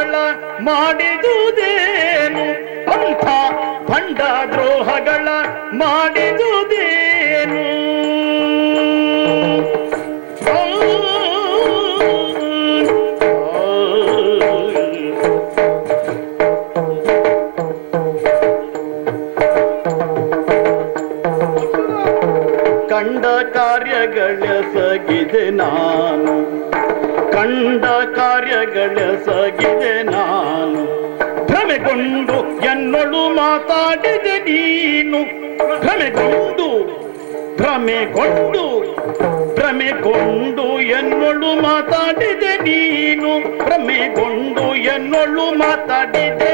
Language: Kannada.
ದ್ರೋಹಗಳ ಮಾಡಿದುದೇನು ಅಂಥ ಭಂಡ ದ್ರೋಹಗಳ ಮಾಡಿದುದೇನು ಕಂಡ ಕಾರ್ಯಗಳೆಸಗಿದೆ ನಾನು ಕಂಡ ಕಾರ್ಯಗಳೆಸಗಿದೆ ನಾನು ಭ್ರಮೆಗೊಂಡು ಎನ್ನೊಳು ಮಾತಾಡಿದೆ ನೀನು ಭ್ರಮೆಗೊಂಡು ಎನ್ನೊಳು ಮಾತಾಡಿದೆ ನೀನು ಭ್ರಮೆಗೊಂಡು ಎನ್ನೊಳು ಮಾತಾಡಿದೆ